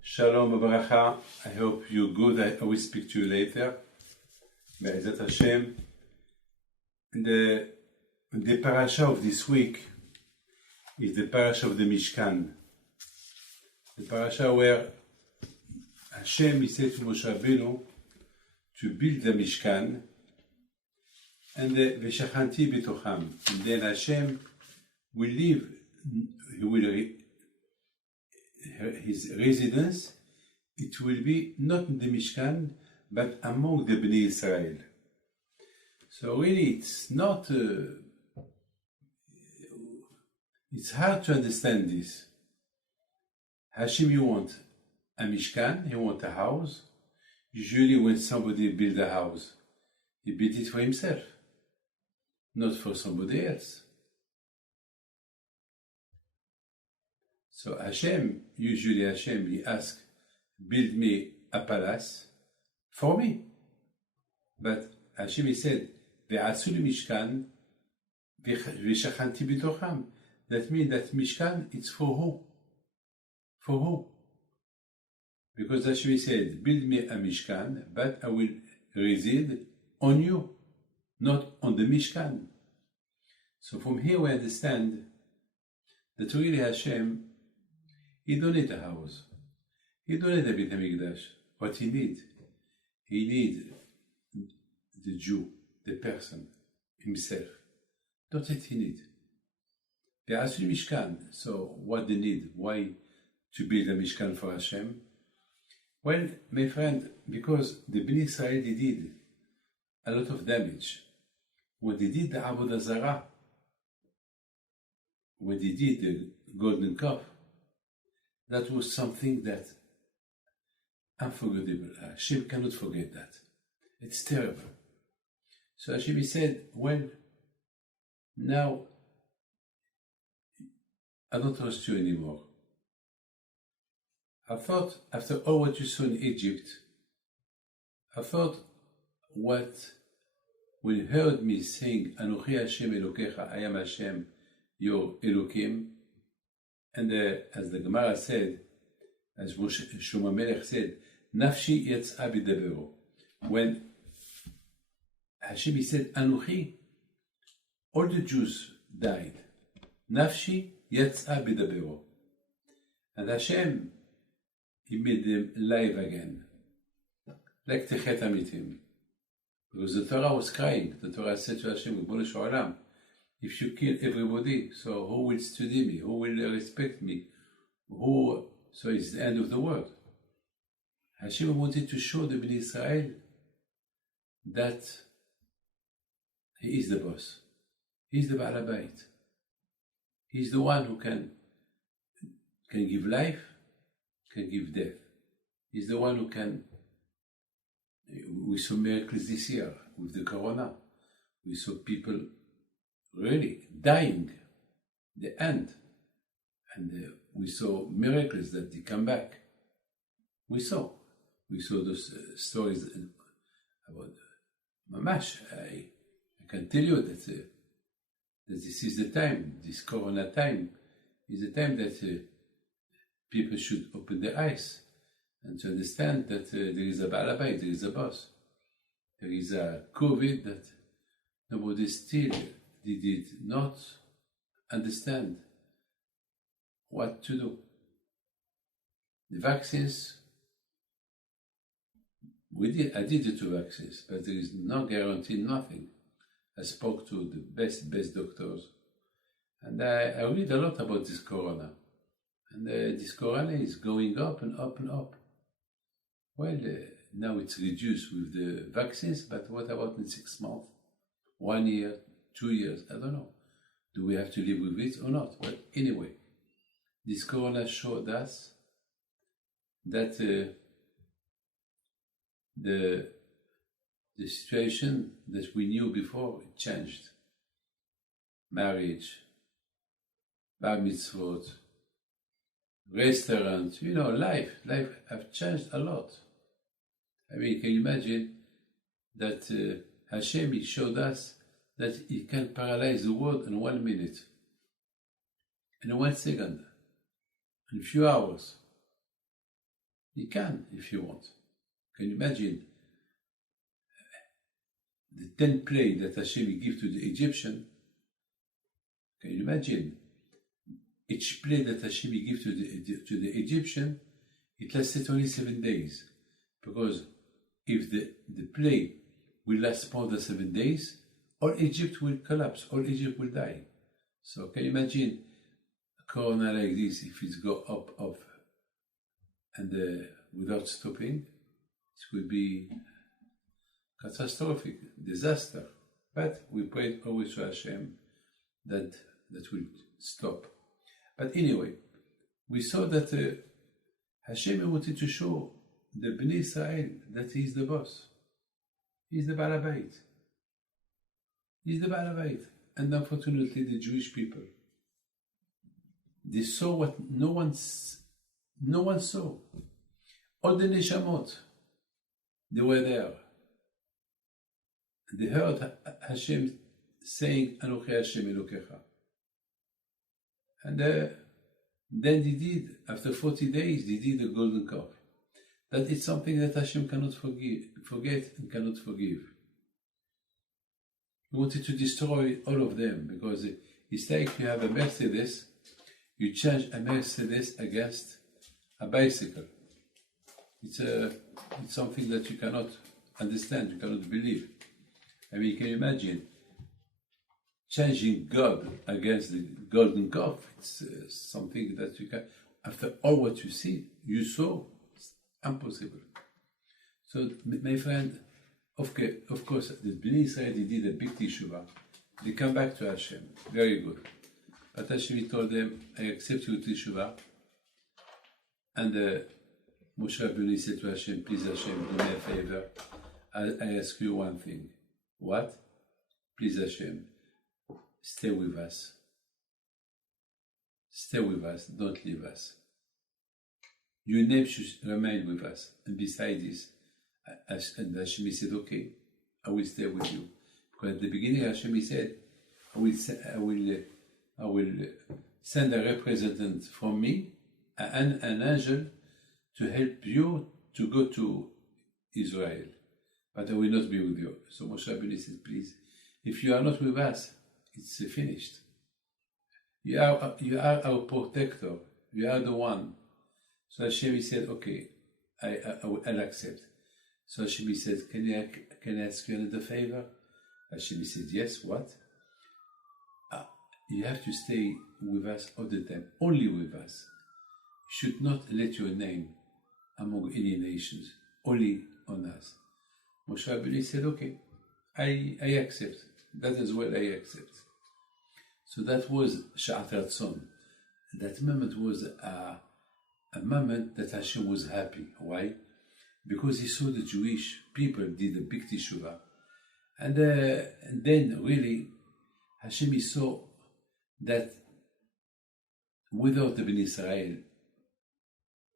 Shalom Baracha. I hope you're good. I will speak to you later. Be'ezat Hashem. The Parsha of this week is the Parsha of the Mishkan. The Parsha where Hashem said to Moshé Rabbeinu to build the Mishkan and the Veshachanti betocham. And then Hashem will live, he will his residence, it will be not in the Mishkan, but among the Bnei Israel. So really, it's not, it's hard to understand this. Hashem, you want a Mishkan, you want a house. Usually when somebody builds a house, he built it for himself, not for somebody else. So Hashem, usually Hashem, he asks, build me a palace for me. But Hashem, he said, ve'atzu li mishkan v'shachanti b'tocham. That means that Mishkan, it's for who? For who? Because Hashem said, build me a Mishkan, but I will reside on you, not on the Mishkan. So from here we understand that really Hashem, he don't need a house. He don't need a Beit HaMikdash. What he needs the Jew, the person, himself. That's what he needs. They ask you Mishkan. So what they need? Why to build a Mishkan for Hashem? Well, my friend, because the Bnei Israel, they did a lot of damage. When they did the Avodah Zarah, when they did the golden calf, that was something that unforgettable. Hashem cannot forget that. It's terrible. So Hashem said, well, now I don't trust you anymore. I thought, after all what you saw in Egypt, I thought when you heard me saying, Anochi Hashem Elokecha, I am Hashem, your Elokim, and as the Gemara said, as Shlomo Melech said, Nafshi Yetz'a B'dabero. When Hashem said, Anochi, all the Jews died. Nafshi Yetz'a B'dabero. And Hashem, he made them alive again, like Techet HaMitim. Because the Torah was crying. The Torah said to Hashem, Ribono shel olam, if you kill everybody, so who will study me? Who will respect me? So it's the end of the world. Hashem wanted to show the Bnei Israel that he is the boss. He's the Baal HaBayit. He's the one who can give life, can give death. He's the one who can. We saw miracles this year with the corona. We saw people really dying, the end. And we saw miracles that they come back. We saw those stories about Mamash. I can tell you that this is the time, this corona time, is the time that people should open their eyes and to understand that there is a Baal HaBayit, there is a boss. There is a COVID that nobody still did not understand what to do. The vaccines, I did the 2 vaccines, but there is no guarantee, nothing. I spoke to the best doctors, and I read a lot about this corona. And this corona is going up and up and up. Well, now it's reduced with the vaccines, but what about in 6 months? 1 year, 2 years, I don't know. Do we have to live with it or not? But anyway, this corona showed us that the situation that we knew before, it changed. Marriage, bar mitzvot, restaurants, life have changed a lot. I mean, can you imagine that Hashem, he showed us that he can paralyze the world in 1 minute. in 1 second, in a few hours. You can, if you want. Can you imagine the 10 plagues that Hashem gave to the Egyptian? Can you imagine? Each plague that Hashem gave to the Egyptian, it lasted only 7 days. Because if the plague will last more than 7 days, all Egypt will collapse, all Egypt will die. So can you imagine a corona like this, if it go up, and without stopping, it could be catastrophic, disaster. But we prayed always to Hashem that will stop. But anyway, we saw that Hashem wanted to show the Bnei Israel that he is the boss. He is the Balabait. He is the Balabait. And unfortunately, the Jewish people, they saw what no one saw. All the Neshamot, they were there. They heard Hashem saying, Anochi Hashem Elokecha. And then they did, after 40 days, they did the golden calf. That is something that Hashem cannot forget and cannot forgive. He wanted to destroy all of them, because it's like you have a Mercedes, you change a Mercedes against a bicycle. It's something that you cannot understand, you cannot believe. I mean, can you imagine changing God against the golden calf? It's something that you can, after all what you saw, it's impossible. So, my friend, of course, the Bnei Israel, they did a big teshuvah. They come back to Hashem, very good. But Hashem told them, I accept your teshuvah. And Moshé Rabbeinu said to Hashem, please Hashem, do me a favor. I ask you one thing. What? Please Hashem, stay with us. Stay with us, don't leave us. Your name should remain with us. And beside this, and Hashem said, okay, I will stay with you. Because at the beginning Hashem said, I will send a representative from me, an angel, to help you to go to Israel. But I will not be with you. So Moshé Rabbeinu said, please, if you are not with us, it's finished. You are our protector. You are the one. So Hashem said, okay, I'll accept. So Hashem said, can I ask you another favor? Hashem said, yes, what? You have to stay with us all the time, only with us. You should not let your name among any nations, only on us. Moshé Rabbeinu said, okay, I accept. That as well I accept. So that was Sha'at Ratzon. That moment was a moment that Hashem was happy. Why? Because he saw the Jewish people did a big teshuvah. And then really, Hashem saw that without the Bnei Israel,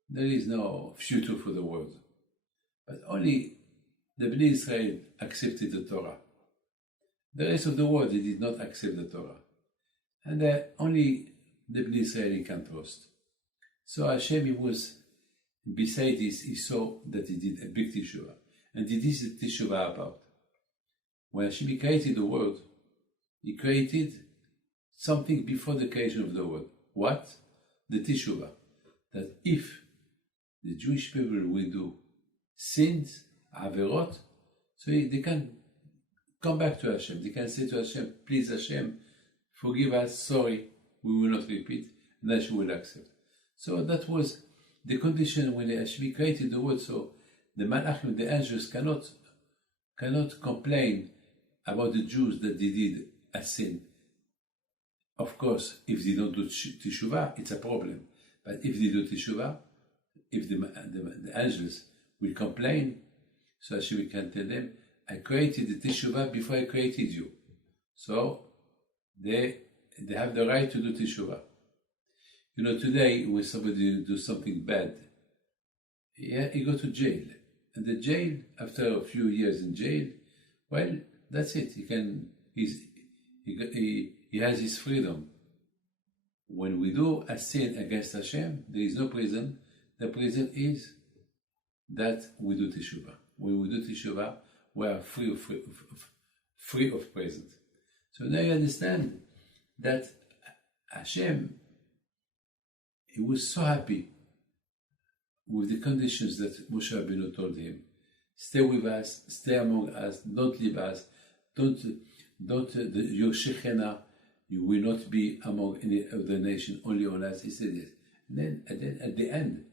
there is no future for the world. But only the Bnei Israel accepted the Torah. The rest of the world, they did not accept the Torah. And only the Bnei Israel can trust. So Hashem was, beside this, he saw that he did a big teshuvah. And this is the teshuvah about. When Hashem created the world, he created something before the creation of the world. What? The teshuvah. That if the Jewish people will do sins, averot, so they can come back to Hashem. They can say to Hashem, please Hashem, forgive us, sorry, we will not repeat, and Hashem will accept. So that was the condition when Hashem created the world, so the Malachim, the angels, cannot complain about the Jews that they did a sin. Of course, if they don't do teshuvah, it's a problem. But if they do teshuvah, if the angels will complain, so Hashem can tell them, I created the teshuvah before I created you. So they have the right to do teshuvah. You know, today when somebody do something bad, he go to jail. And the jail, after a few years in jail, well, that's it. He has his freedom. when we do a sin against Hashem, there is no prison. The prison is that we do teshuvah. When we do teshuvah, we are free of prison. So now you understand that Hashem, he was so happy with the conditions that Moshe Rabbeinu told him. Stay with us, stay among us, don't leave us, your Shechina, you will not be among any other nation, only on us. He said yes. And then at the end,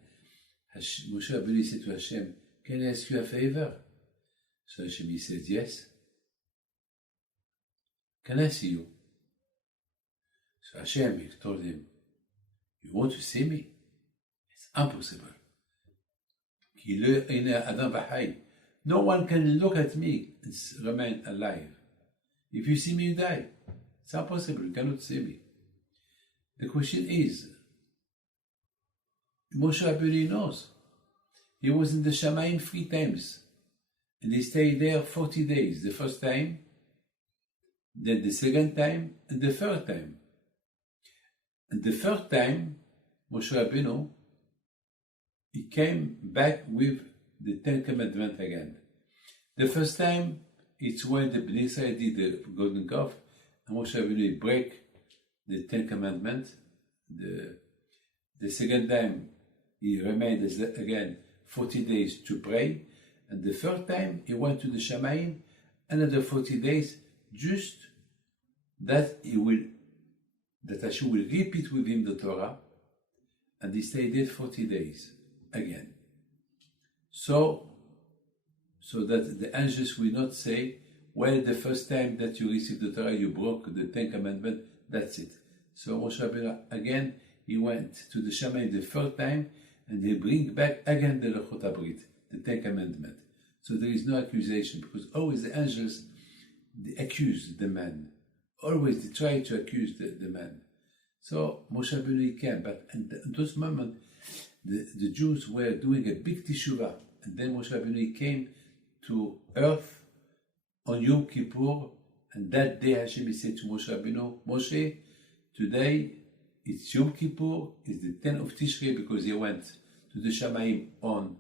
Moshe Rabbeinu said to Hashem, can I ask you a favor? So Hashem, he said, yes. Can I see you? So Hashem, he told him, you want to see me? It's impossible. No one can look at me and remain alive. If you see me, you die. It's impossible. You cannot see me. The question is, Moshe Rabbeinu knows. He was in the Shamayim 3 times. And he stayed there 40 days. The first time, then the second time, and the third time. And the third time, Moshe Rabbeinu, he came back with the 10 Commandments again. The first time, it's when the Bnei Israel did the golden calf, and Moshe Rabbeinu break the 10 Commandments. The second time, he remained again 40 days to pray, and the third time, he went to the Shamayim, another 40 days, just that Hashem will repeat with him the Torah, and he stayed there 40 days again. So that the angels will not say, well, the first time that you received the Torah, you broke the 10 Commandments, that's it. So Moshe Rabbeinu, again, he went to the Shamayim the third time, and they bring back again the Luchot HaBrit, the 10 Commandments. So there is no accusation, because always the angels, they accuse the man. Always they try to accuse the man. So Moshe Rabbeinu came, but in those moments, the Jews were doing a big teshuvah, and then Moshe Rabbeinu came to earth on Yom Kippur, and that day Hashem said to Moshe Rabbeinu, Moshe, today it's Yom Kippur, it's the 10th of Tishrei, because he went to the Shamayim on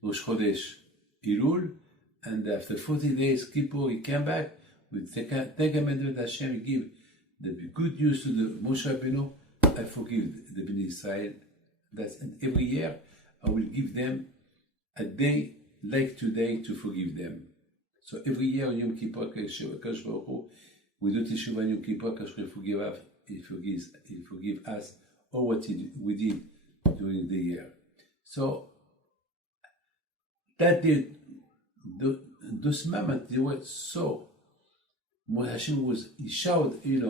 Rosh Chodesh Elul, and after 40 days Kippur, he came back with the 10 Commandments. Hashem give the good news to the Moshe Rabbeinu, I forgive the Bnei Israel. And every year I will give them a day like today to forgive them. So every year on Yom Kippur, we do Teshuvah on Yom Kippur, He forgives us all what we did during the year. So that did, those moments, they were so, Hashem he showed, it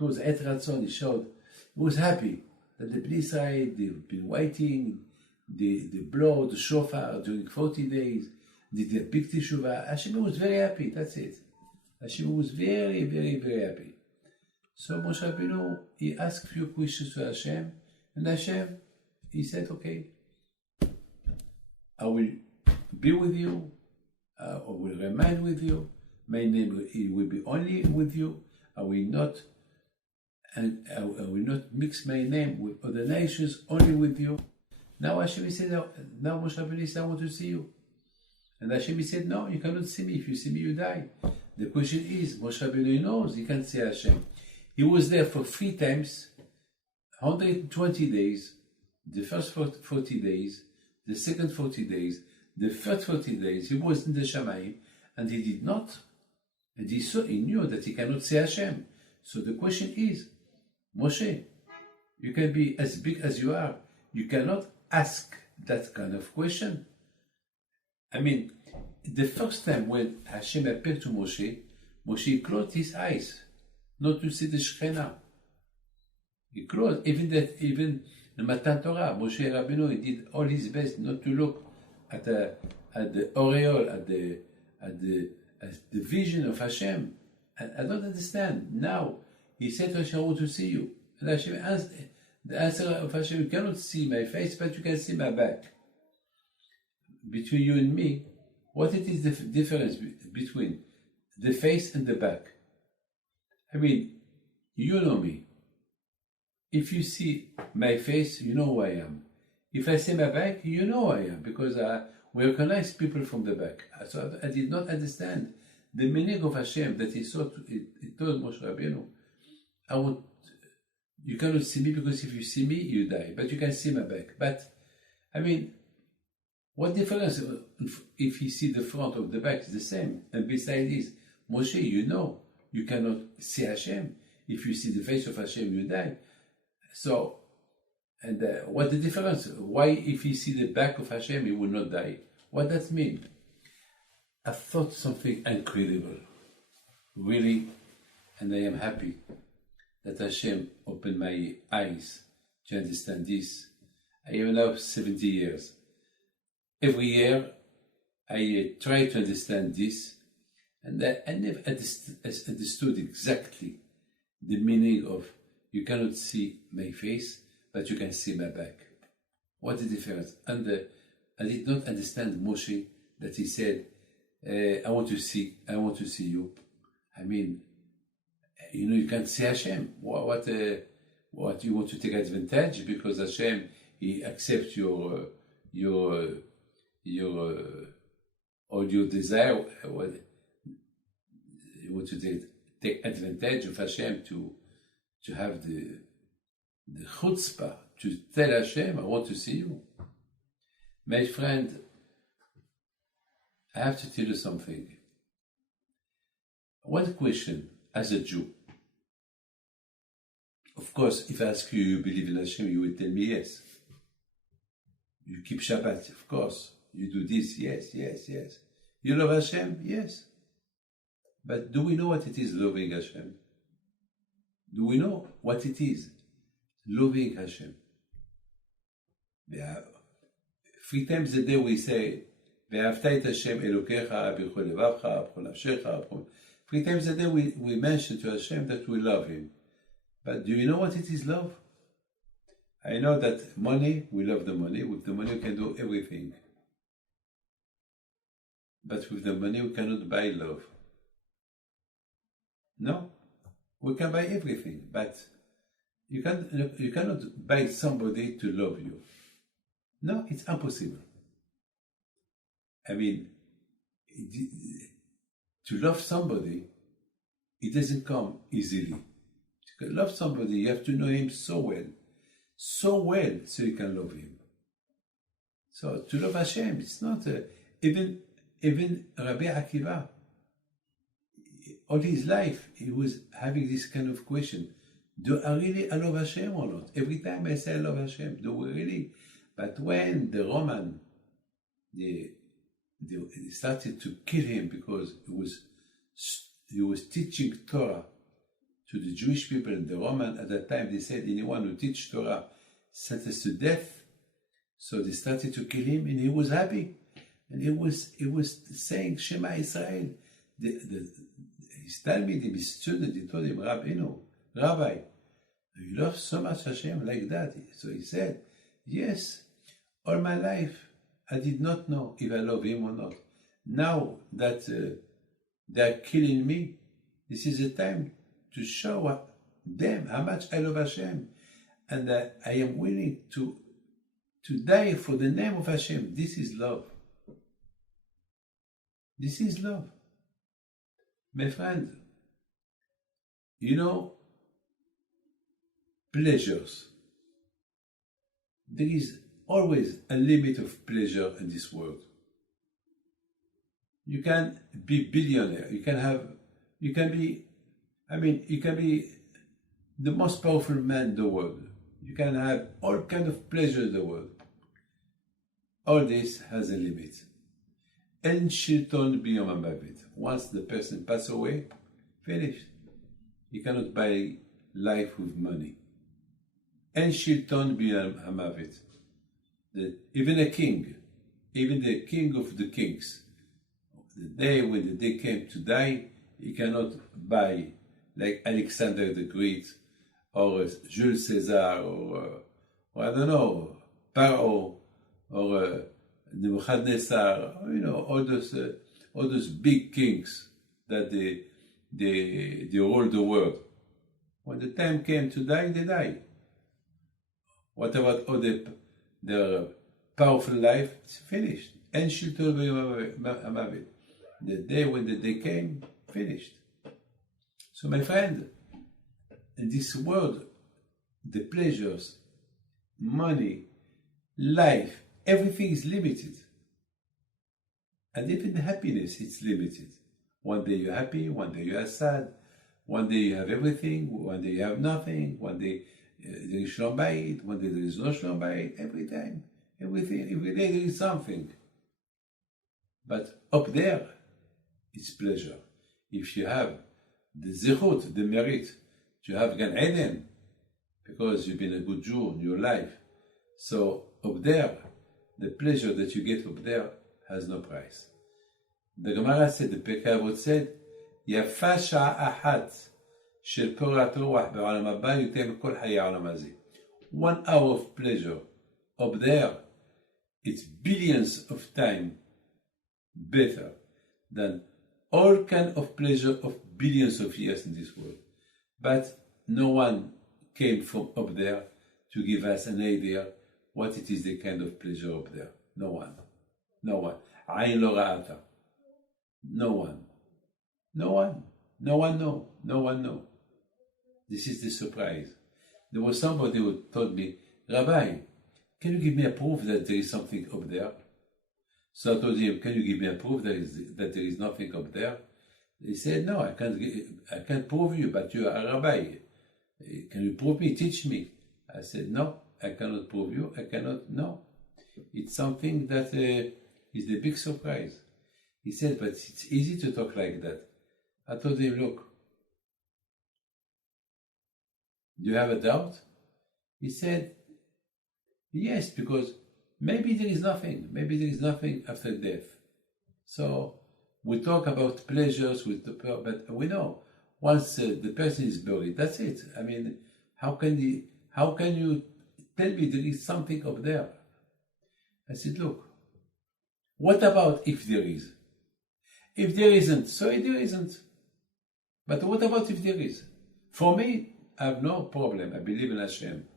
was Et Ratzon, he showed, he was happy that the Bnei Israel, they've been waiting, they blow the shofar during 40 days, they did a big teshuvah. Hashem was very happy, that's it. Hashem was very, very, very happy. So Moshe Rabbeinu, he asked a few questions to Hashem, and Hashem, he said, okay, I will be with you, I will remain with you, my name will be only with you, I will not mix my name with other nations, only with you. Now Hashem said, now Moshe Rabbeinu said, I want to see you. And Hashem said, no, you cannot see me. If you see me, you die. The question is, Moshe Rabbeinu knows he can't see Hashem. He was there for 3 times, 120 days, the first 40 days, the second 40 days, the third 40 days, he was in the Shamayim, and he did not. And he knew that he cannot see Hashem. So the question is, Moshe, you can be as big as you are. You cannot ask that kind of question. I mean, the first time when Hashem appeared to Moshe, Moshe closed his eyes, not to see the Shekhinah. He closed, even the Matan Torah, Moshe Rabbeinu, he did all his best not to look at the aureole, at the vision of Hashem. And I don't understand. Now, he said to Hashem, I want to see you. And Hashem asked, the answer of Hashem, you cannot see my face, but you can see my back. Between you and me, what it is the difference between the face and the back? I mean, you know me. if you see my face, you know who I am. If I see my back, you know who I am, because we recognize people from the back. So I did not understand the meaning of Hashem that he told Moshe Rabbeinu. You cannot see me, because if you see me, you die. But you can see my back. But, I mean, what difference if you see the front of the back is the same? And besides this, Moshe, you know, you cannot see Hashem. If you see the face of Hashem, you die. So, and what the difference? Why, if you see the back of Hashem, he will not die? What does that mean? I thought something incredible, really, and I am happy that Hashem opened my eyes to understand this. I am now 70 years. Every year, I try to understand this, and I never understood exactly the meaning of you cannot see my face, but you can see my back. What is the difference? And I did not understand Moshé that he said, I want to see you. I mean, you can't see Hashem. What you want to take advantage because Hashem, he accepts your all your desire. What you want to take advantage of Hashem to have the chutzpah to tell Hashem, I want to see you. My friend, I have to tell you something. One question as a Jew. Of course, if I ask you, you believe in Hashem, you will tell me yes. You keep Shabbat, of course. You do this, yes. You love Hashem, yes. But do we know what it is loving Hashem? Do we know what it is loving Hashem? 3 times a day we say, ואהבת את השם אלוקיך בכל לבבך, בכל נפשך. 3 times a day we mention to Hashem that we love Him. But do you know what it is love? I know that money, we love the money. With the money we can do everything. But with the money we cannot buy love. No, we can buy everything, but you cannot buy somebody to love you. No, it's impossible. I mean, to love somebody, it doesn't come easily. To love somebody, you have to know him so well, so you can love him. So to love Hashem, it's not even Rabbi Akiva. All his life, he was having this kind of question: do I really love Hashem or not? Every time I say I love Hashem, do we really? But when the Roman, they started to kill him because he was teaching Torah to the Jewish people, and the Roman at that time, they said anyone who teach Torah sentenced to death. So they started to kill him, and he was happy, and he was saying Shema Israel. His Talmidim, his student, he told him, Rabbi, you love so much Hashem like that. So he said, yes, all my life I did not know if I love him or not. Now that they are killing me, this is the time to show them how much I love Hashem, and that I am willing to die for the name of Hashem. This is love. This is love. My friend, pleasures. There is always a limit of pleasure in this world. You can be billionaire. You can be the most powerful man in the world. You can have all kinds of pleasure in the world. All this has a limit. En shilton biyom hamavet. Once the person passes away, finished. You cannot buy life with money. En shilton biyom hamavet. Even the king of the kings, the day when the day came to die, he cannot buy like Alexander the Great, or Jules Caesar, or I don't know, Paro, or Nebuchadnezzar, all those big kings that they ruled the world. When the time came to die, they died. What about all their powerful life? It's finished. And the day when the day came, finished. So my friend, in this world, the pleasures, money, life, everything is limited. And even the happiness, it's limited. One day you're happy, one day you are sad, one day you have everything, one day you have nothing, one day there is shalom bayit, one day there is no shalom bayit, every time, every day there is something. But up there, it's pleasure. If you have the zichut, the merit, to have Gan Eden, because you've been a good Jew in your life, so up there, the pleasure that you get up there has no price. The Gemara said, the Pirkei Avot said, יפה שעה אחת של קורת רוח בעולם הבא יותר מכל חיי העולם הזה. 1 hour of pleasure up there, it's billions of time better than all kind of pleasure of billions of years in this world. But no one came from up there to give us an idea what it is the kind of pleasure up there. No one. No one. עין לא ראתה. No one. No one. No one know. No one know. This is the surprise. There was somebody who told me, Rabbi, can you give me a proof that there is something up there? So I told him, can you give me a proof that there is nothing up there? He said, no, I can't prove you, but you are a rabbi. Can you prove me? Teach me. I said, no, I cannot prove you. I cannot, no. It's something that is the big surprise. He said, but it's easy to talk like that. I told him, look, do you have a doubt? He said, yes, because maybe there is nothing. Maybe there is nothing after death. So we talk about pleasures, but we know once the person is buried, that's it. I mean, how can you tell me there is something up there? I said, look, what about if there is? If there isn't, sorry, there isn't. But what about if there is? For me, I have no problem. I believe in Hashem.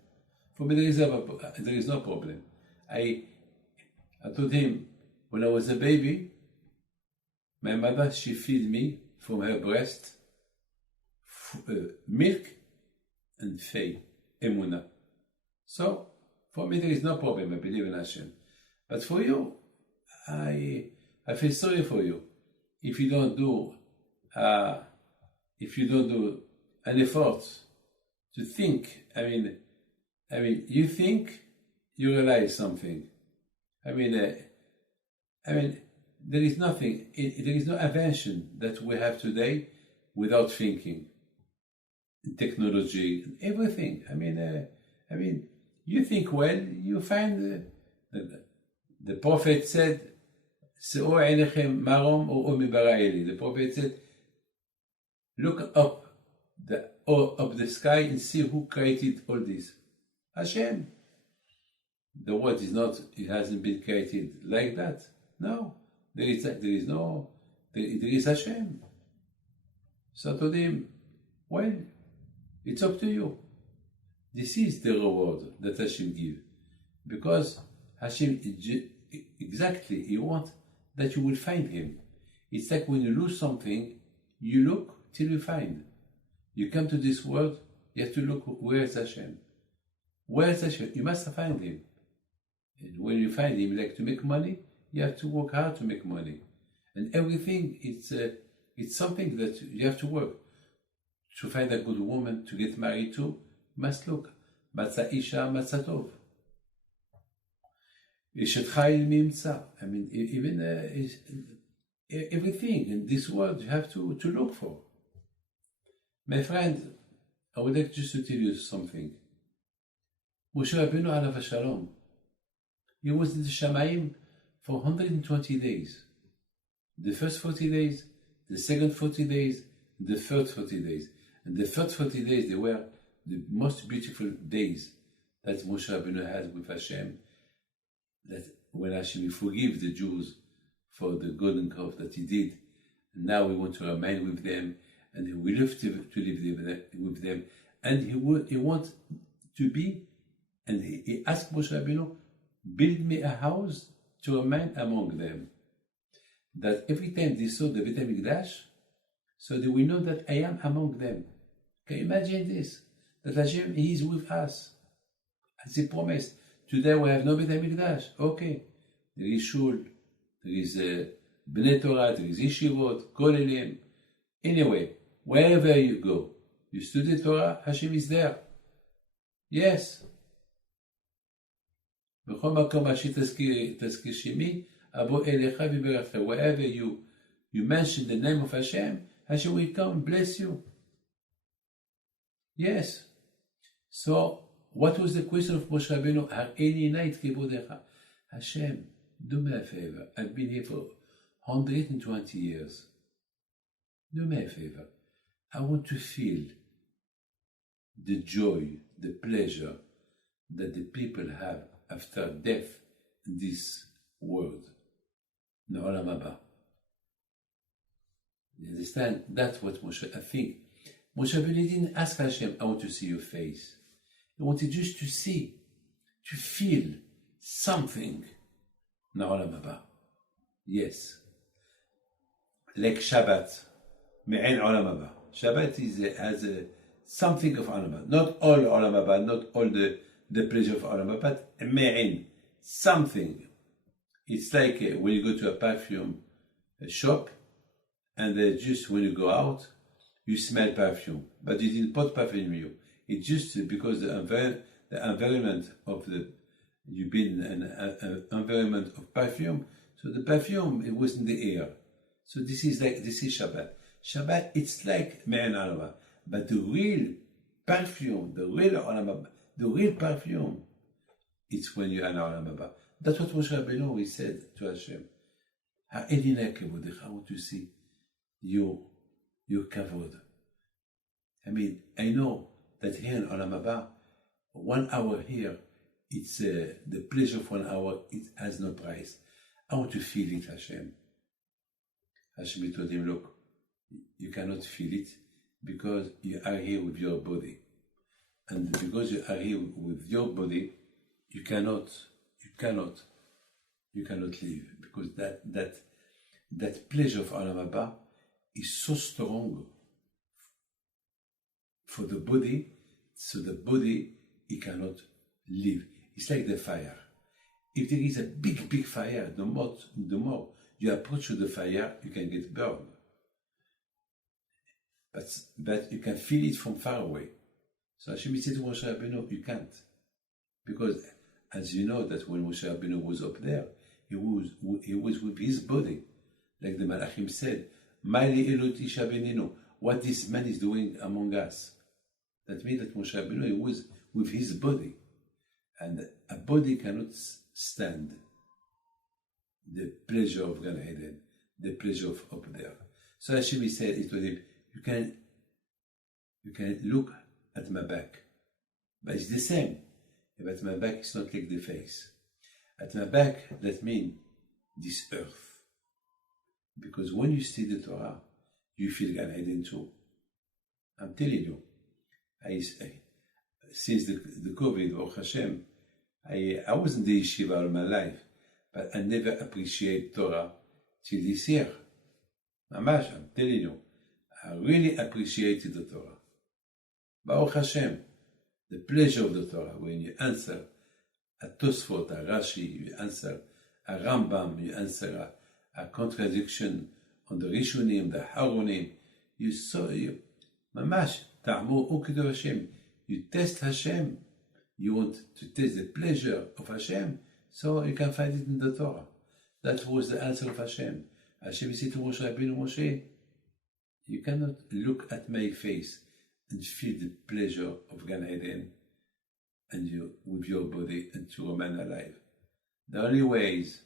For me, there is no problem. I told him, when I was a baby, my mother, she fed me from her breast milk and faith, emunah. So, for me, there is no problem. I believe in Hashem. But for you, I feel sorry for you. If you don't do an effort to think, I mean, you think, you realize something. I mean, there is nothing, there is no invention that we have today without thinking. Technology, everything. I mean, you think well, you find the prophet said, the prophet said, look up the sky and see who created all this. Hashem. The world it hasn't been created like that. No, there is Hashem. So I told him, well, it's up to you. This is the reward that Hashem gives. Because Hashem, exactly, He wants that you will find Him. It's like when you lose something, you look till you find. You come to this world, you have to look, where is Hashem? Where is Hashem? You must find Him. And when you find Him, like to make money, you have to work hard to make money. And everything, it's something that you have to work. To find a good woman to get married to, you must look. Matzah isha, matzah tov. Eshet chayil mimtza. I mean, even everything in this world you have to look for. My friend, I would like just to tell you something. Moshé Rabbeinu alav hashalom, he was in the Shamayim for 120 days. The first 40 days, the second 40 days, the third 40 days. And the third 40 days, they were the most beautiful days that Moshé Rabbeinu had with Hashem. That when Hashem forgive the Jews for the golden calf that He did, and now we want to remain with them, and we love to live with them, and He wants to be And he asked Moshe Rabbeinu, build me a house to remain among them. That every time they saw the Beit HaMikdash, so they will know that I am among them. Can you imagine this? That Hashem is with us. As he promised, today we have no Beit HaMikdash. Okay. There is Shul, there is Bnei Torah, there is Yeshivot, Kolelim. Anyway, wherever you go, you study Torah, Hashem is there. Yes. Wherever you mention the name of Hashem, Hashem will come and bless you. Yes. So, what was the question of Moshe Rabbeinu? Hashem, do me a favor. I've been here for 120 years. Do me a favor. I want to feel the joy, the pleasure that the people have after death in this world. Na'olam haba. You understand? That's what Moshe, I think. Moshe Rabbeinu didn't ask Hashem, I want to see your face. He wanted just to see, to feel something. Na'olam haba. Yes. Like Shabbat. Me'en olam haba. Shabbat has something of olam haba. Not all olam haba, not all the pleasure of olam haba, but me'en. Something. It's like when you go to a perfume shop, and just when you go out, you smell perfume, but you didn't put perfume in you. It's just because the environment of you've been in an environment of perfume, so the perfume, it was in the air. So this is Shabbat. Shabbat, it's like me'en olam haba, but the real perfume, the real perfume, it's when you are in olam haba. That's what Moshe Rabbeinu, he said to Hashem. I want to see your kavod. I mean, I know that here in olam haba, 1 hour here, it's the pleasure of 1 hour, it has no price. I want to feel it, Hashem. Hashem told him, look, you cannot feel it because you are here with your body. And because you are here with your body, you cannot live, because that pleasure of olam haba is so strong for the body, so the body, it cannot live. It's like the fire. If there is a big fire, the more you approach the fire, you can get burned. But you can feel it from far away. So Hashem said to Moshe Rabbeinu, you can't. Because as you know that when Moshe Rabbeinu was up there, he was with his body. Like the Malachim said, what this man is doing among us. That means that Moshe Rabbeinu, he was with his body. And a body cannot stand the pleasure of Gan Eden, the pleasure of up there. So Hashem said, he told him, you can look at my back, but it's the same. But my back is not like the face. At my back, that means this earth. Because when you study the Torah, you feel Gan Eden too. I'm telling you, since the COVID, or Hachem, I was in the yeshiva all my life, but I never appreciate Torah till this year. Mamash, I'm telling you, I really appreciated the Torah. Baruch Hashem, the pleasure of the Torah, when you answer a Tosfot, a Rashi, you answer a Rambam, you answer a contradiction on the Rishonim, the Haronim, Mamash, Ta'amur Ukidu Hashem, you test Hashem, you want to taste the pleasure of Hashem, so you can find it in the Torah. That was the answer of Hashem. Hashem said to Moshe Rabbeinu, Moshe, you cannot look at my face and feel the pleasure of Gan Eden and you with your body and to remain alive. The only way is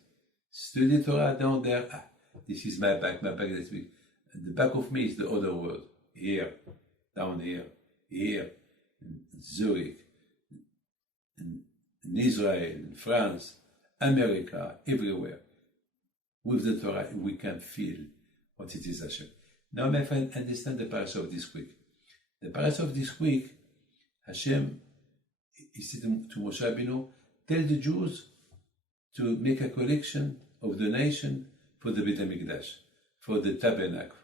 study Torah down there. This is my back is big. And the back of me is the other world. Here, down here, in Zurich, in Israel, in France, America, everywhere. With the Torah, we can feel what it is Hashem. Now, my friend, understand the Parsha of this week. The Parsha of this week, Hashem, he said to Moshe Rabbeinu, tell the Jews to make a collection of donation for the Beit HaMikdash, for the tabernacle,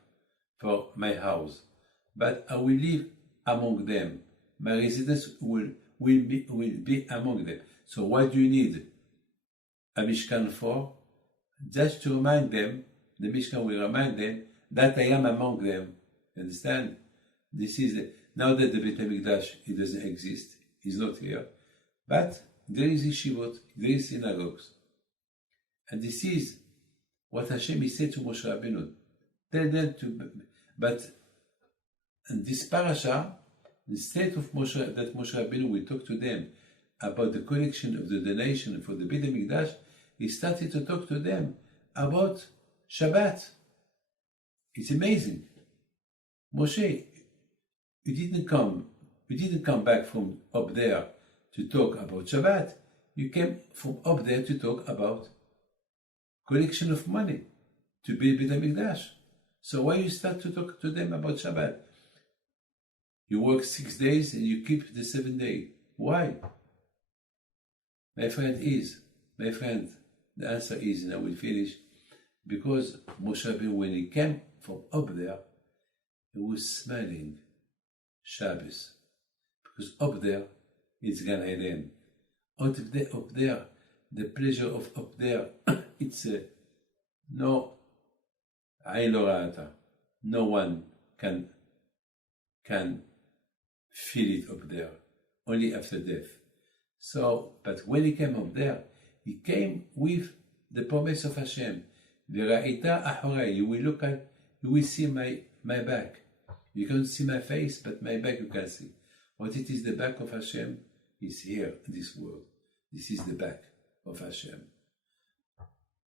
for my house. But I will live among them. My residence will be among them. So what do you need a Mishkan for? Just to remind them, the Mishkan will remind them that I am among them. Understand? This is, now that the Beit HaMikdash, it doesn't exist, it's not here. But there is yeshivot, there is synagogues. And this is what Hashem said to Moshe Rabbeinu. Tell them to, but in this Parsha, instead of that Moshe Rabbeinu will talk to them about the collection of the donation for the Beit HaMikdash, he started to talk to them about Shabbat. It's amazing. Moshe, you didn't come back from up there to talk about Shabbat. You came from up there to talk about collection of money to build Beit HaMikdash. So why you start to talk to them about Shabbat? You work 6 days and you keep the 7th day. Why? My friend, the answer is, and I will finish, because Moshe Rabbeinu, when he came from up there, he was smelling Shabbos. Because up there, it's Gan Eden. Up there, the pleasure of up there, it's no Ain Lo Ra'ata. No one can feel it up there, only after death. So, but when he came up there, he came with the promise of Hashem. V'ra'ita achorai, you will look at, you will see my back. You can't see my face, but my back you can see. What it is, the back of Hashem is here, in this world. This is the back of Hashem.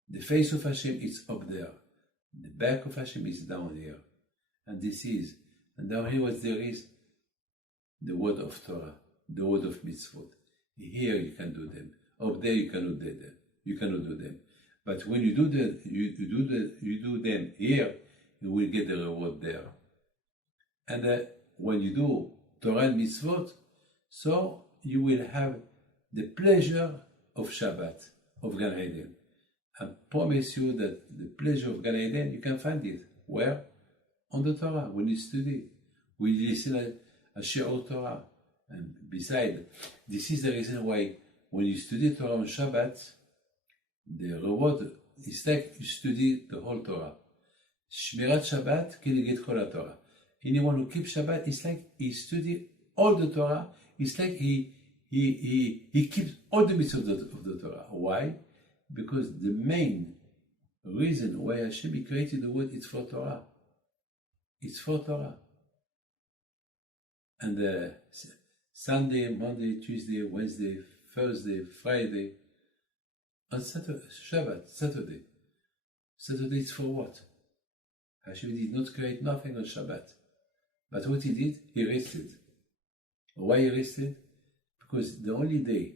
The face of Hashem is up there. The back of Hashem is down here. And down here what there is, the word of Torah, the word of mitzvot. Here you can do them. Up there you cannot do them. You cannot do them. But when you do them here, you will get the reward there. And when you do Torah and mitzvot, so you will have the pleasure of Shabbat, of Gan Eden. I promise you that the pleasure of Gan Eden, you can find it. Where? On the Torah, when you study. We listen a Shiur Torah. And besides, this is the reason why when you study Torah on Shabbat, the reward is like you study the whole Torah. Shmirat Shabbat, Keneged Kol HaTorah. Anyone who keeps Shabbat, it's like he studies all the Torah. It's like he keeps all the mitzvot of the Torah. Why? Because the main reason why Hashem created the world is for Torah. It's for Torah. And Sunday, Monday, Tuesday, Wednesday, Thursday, Friday, on Saturday, Shabbat, Saturday. Saturday is for what? Hashem did not create nothing on Shabbat. But what he did, he rested. Why he rested? Because the only day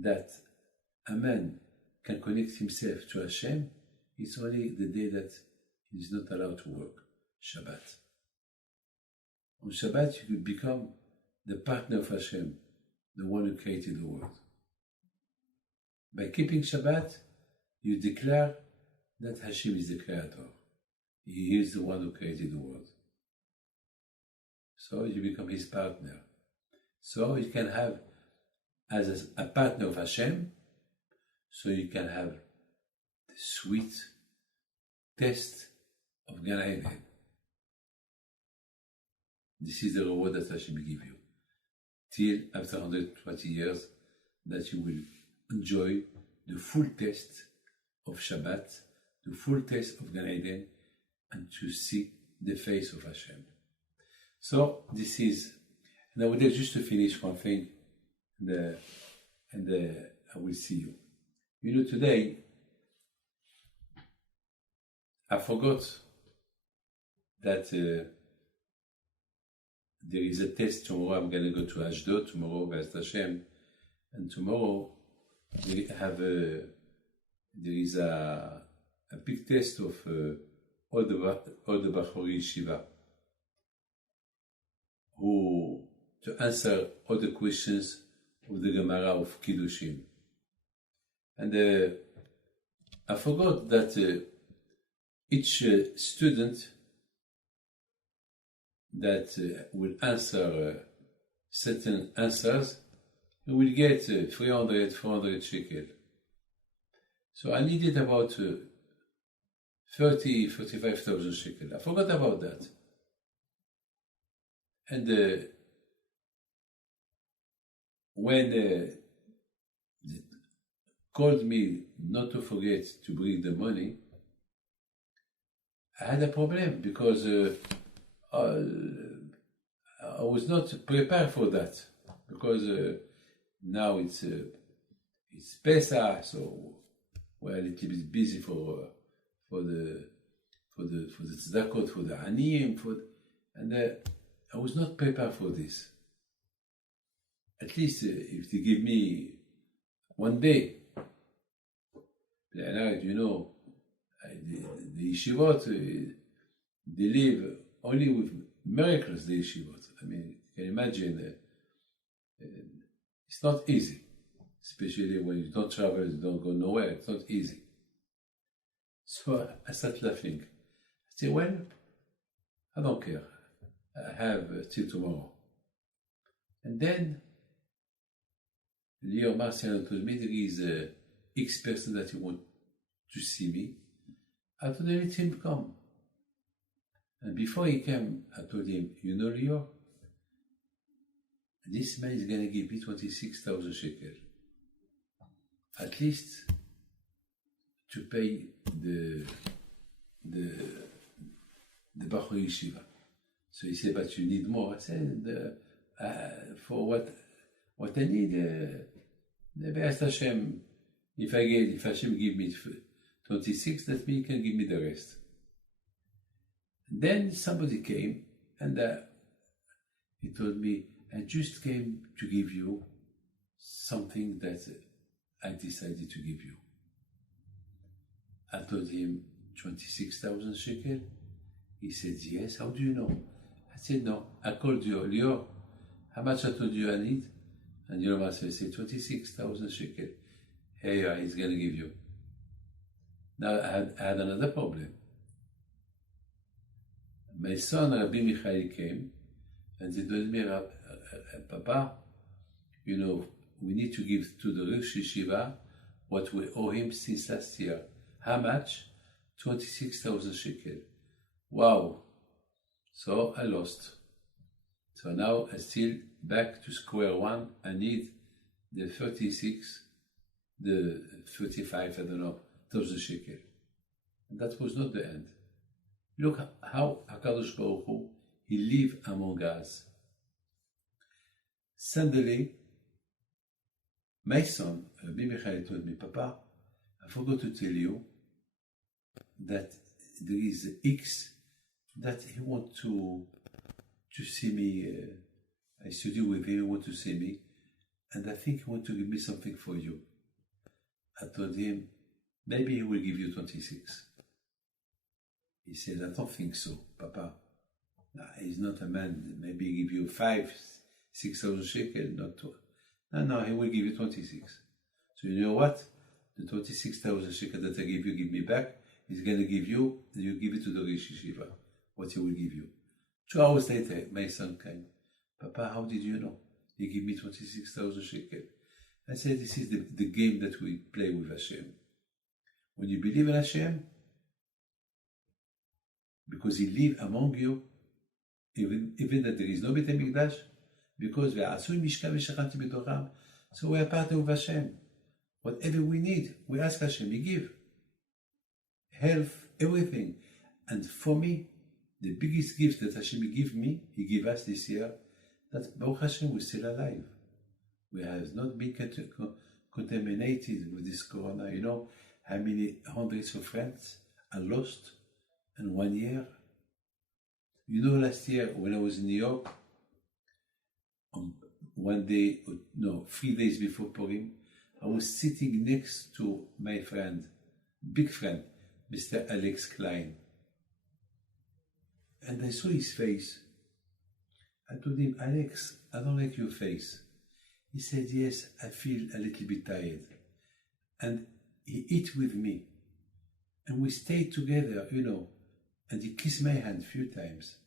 that a man can connect himself to Hashem is only the day that he is not allowed to work, Shabbat. On Shabbat, you could become the partner of Hashem, the one who created the world. By keeping Shabbat, you declare that Hashem is the creator. He is the one who created the world. So you become his partner. So you can have, as a partner of Hashem, so you can have the sweet taste of Gan Eden. This is the reward that Hashem give you. Till after 120 years, that you will enjoy the full taste of Shabbat, the full taste of Gan Eden, and to see the face of Hashem. So this is, and I would like just to finish one thing, and I will see you. You know, today, I forgot that there is a test tomorrow. I'm going to go to Ashdod tomorrow, B'ezrat Hashem, and tomorrow there is a big test of all the Bachori Yeshiva, who to answer all the questions of the Gemara of Kiddushin. And I forgot that each student that will answer certain answers will get 400 shekel. So I needed about 35,000 shekel. I forgot about that. And when they called me not to forget to bring the money, I had a problem because I was not prepared for that, because now it's Pesach, so we're a little bit busy for the tzedakot, for the aniyim, and I was not prepared for this. At least if they give me one day, you know, the yeshivot, they live only with miracles, the yeshivot. I mean, you can imagine, it's not easy, especially when you don't travel, you don't go nowhere, it's not easy. So I started laughing. I said, well, I don't care. I have till tomorrow. And then Leo Marciano told me there is X person that you want to see me. I told him, let him come. And before he came, I told him, you know, Leo, this man is going to give me 26,000 shekel. At least to pay the Bachur Yeshiva. So he said, but you need more. I said, for what I need, maybe ask Hashem, if Hashem give me 26, that means he can give me the rest. Then somebody came and he told me, I just came to give you something that I decided to give you. I told him 26,000 shekel. He said, yes. How do you know? I said, no. I called you earlier. How much I told you I need? And your master said, 26,000 shekel. Hey, he's going to give you. Now I had another problem. My son, Rabbi Michael, came and he told me, Papa, you know, we need to give to the Rosh Yeshiva what we owe him since last year. How much? 26,000 shekel. Wow. So I lost. So now I'm still back to square one. I need the 36, the 35, I don't know, 1,000 shekel. And that was not the end. Look how HaKadosh Baruch Hu, he lived among us. Suddenly, my son, Rabbi Michael, told me, Papa, I forgot to tell you that there is X that he wants to see me. I study with him, he wants to see me, and I think he wants to give me something for you. I told him, maybe he will give you 26. He said, I don't think so, Papa. No, he's not a man. Maybe he give you 6,000 shekel, not 2. No, he will give you 26. So you know what? The 26,000 shekel that I give me back. He's going to give you, and you give it to the Rosh Yeshiva. What he will give you. 2 hours later, my son came. Papa, how did you know? He gave me 26,000 shekel. I said, this is the game that we play with Hashem. When you believe in Hashem, because he lives among you, even that there is no Beit HaMikdash, because so we are part of Hashem. Whatever we need, we ask Hashem, He give. Health, everything. And for me, the biggest gift that Hashem give me, He gave us this year, that Baruch Hashem, we're still alive. We have not been contaminated with this corona. You know how many hundreds of friends are lost in 1 year? You know, last year when I was in New York, 3 days before Purim, I was sitting next to my friend, big friend, Mr. Alex Klein. And I saw his face. I told him, Alex, I don't like your face. He said, yes, I feel a little bit tired. And he ate with me. And we stayed together, and he kissed my hand a few times.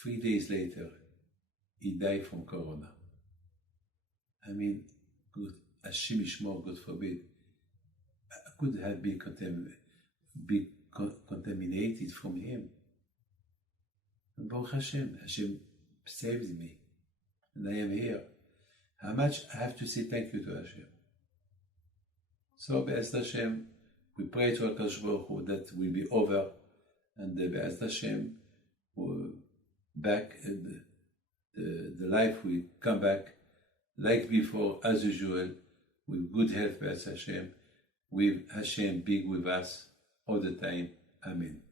3 days later, he died from corona. I mean, good, Hashem Yishmor, God forbid, I could have been contaminated from him. And Baruch Hashem saved me. And I am here. How much I have to say thank you to Hashem. So, Be'ez Hashem, we pray to HaKadosh Baruch Hu that will be over, and Be'ez Hashem, back, the life will come back like before, as usual, with good health, Be'ez Hashem, with Hashem being with us all the time. Amen.